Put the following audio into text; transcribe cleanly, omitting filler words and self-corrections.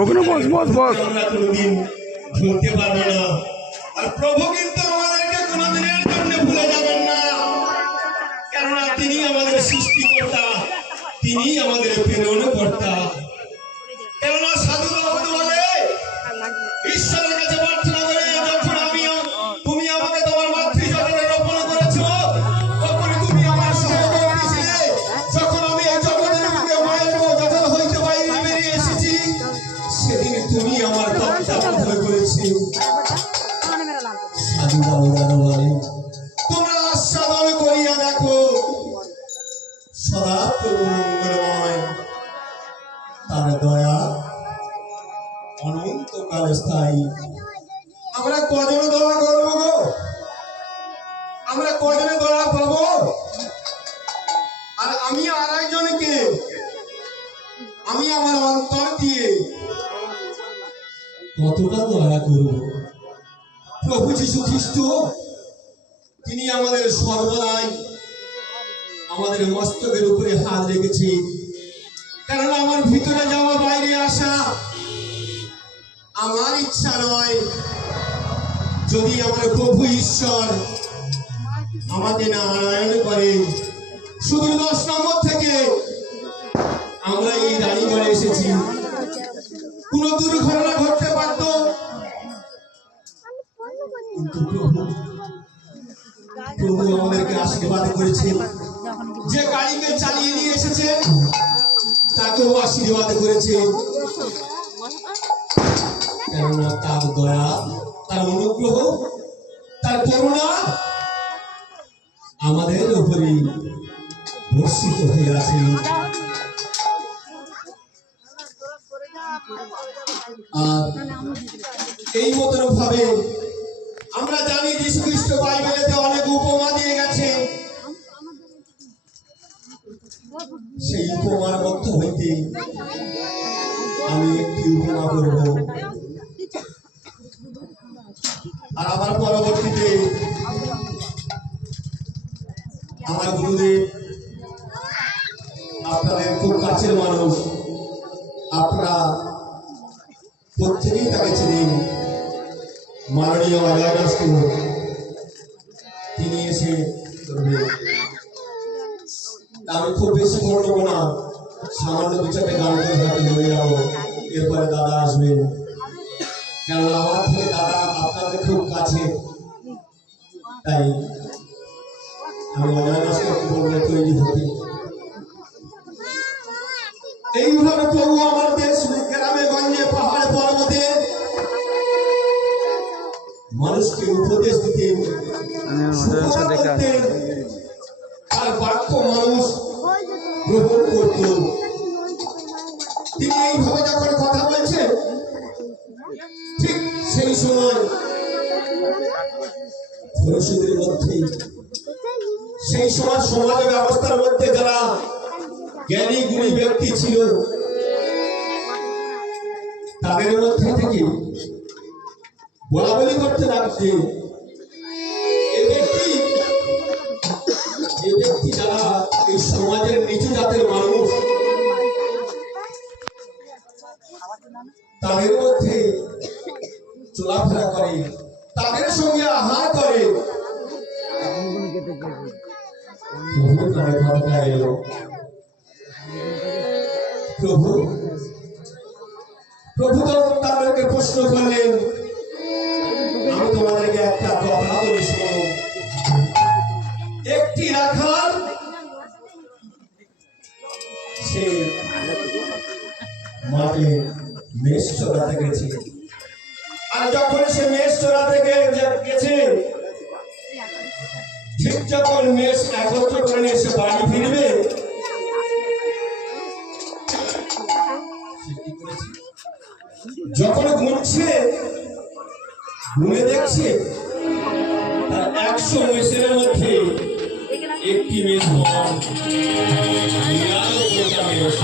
ওখানে বস বস বস ভুলতে পারবো না। আর প্রভু কিন্তু আমাদেরকে কোনোদিনের জন্য ভুলে যাবেন না, কেননা তিনি আমাদের সৃষ্টিকর্তা, তিনি আমাদের প্রেরণকর্তা। কেননা সাধু ভক্ত বলে ঈশ্বরের কাছে প্রার্থনা করে, যখন তুমি আমাকে তোমার মাতৃজঠরে রোপণ করেছো, তখন তুমি আমার সহবর্তী ছিলে। যখন আমি এই জগতের বুকে মায়ের জঠর হইতে বাইরে বেরিয়ে এসেছি, সেদিন তুমি আমার তত্ত্বাবধান করেছি। সাধু বাবুরা বলে তোমরা আস্বাদন করিয়া দেখো, সদা প্রভু মঙ্গলময়, তার দয়া অনন্তকাল স্থায়ী। আমরা কজনে দয়া করবো গো? আমরা কজনে দয়া পাবো? আর আমি আর একজনকে, আমি আমার অন্তর দিয়ে কতটা দয়া করব? প্রভু যীশু খ্রিস্ট তিনি আমাদের সর্বদাই আমাদের মস্তকের উপরে হাত রেখেছে, কারণ আমার ভিতরে যাওয়া বাইরে আসা আমার ইচ্ছা নয়। যদি আমার প্রভু ঈশ্বর আমাকে নারায়ণ করে, শুধু 10 নম্বর থেকে আমরা এই রানীগড়ে এসেছি। কোন দুর্ঘটনা ঘটতে পারত, কিন্তু প্রভু আমাদেরকে আশীর্বাদ করেছেন। যে গাড়িকে চালিয়ে নিয়ে এসেছে তাকেও আশীর্বাদ করেছে, কেননা তার দয়া, তার অনুগ্রহ, তার করুণা আমাদের উপরে বর্ষিত হয়ে আছে। আর এই মতন ভাবে আমরা জানি যীশু খ্রিস্ট বাইবেলেতে অনেক উপমা দিয়ে গেছে। সেই উপমার মধ্য হইতে আমি একটি উপমা করব, আর আবার পরবর্তীতে আমার গুরুদেব, আপনাদের খুব কাছের মানুষ, আপনারা প্রত্যেকেই তাকে চিনেন, মাননীয় অজয় দাস, তিনি এসে করবে। আমি খুব বেশি বলবো না, সামান্য 2-4টে গান করে হয়তো নেমে যাবো, এরপরে দাদা আসবেন। কেননা আমার থেকে দাদা আপনাদের খুব কাছে, তাই আমি অজয় দাসকে বলবো তৈরি হতে। এইভাবে প্রভু আমার দেশ গ্রামে গঞ্জে পাহাড়ে পর্বতে মানুষকে উপদেশ দিতেন, সুফল করতেন, আর বাক্য মানুষ গ্রহণ করত। তিনি এইভাবে যখন কথা বলছেন, ঠিক সেই সময় ফরসিদের মধ্যে, সেই সময় সমাজ ব্যবস্থার মধ্যে যারা জ্ঞানী গুণী ব্যক্তি ছিল, তাদের মধ্যে থেকে বলা বলি করতে লাগছে, এই ব্যক্তি যারা এই সমাজের নিচু জাতের মানুষ, তাদের মধ্যে চলাফেরা করে, তাদের সঙ্গে আহার করে। প্রভুর কানে কথা এলো, প্রভু তখন তাদেরকে প্রশ্ন করলেন, আমি তোমাদেরকে একটা কথা বলি শোনো। একটি রাখাল সে মাঠে মেষ চড়াতে গেছে, আর যখন সে মেষ চড়াতে গেছে, ঠিক যখন মেষ একত্র করে নিয়ে সে বাড়ি ফিরবে, যখন গুনছে, গুনে দেখছে তার 100 মেষের মধ্যে একটি মেষ 99টা মেষ।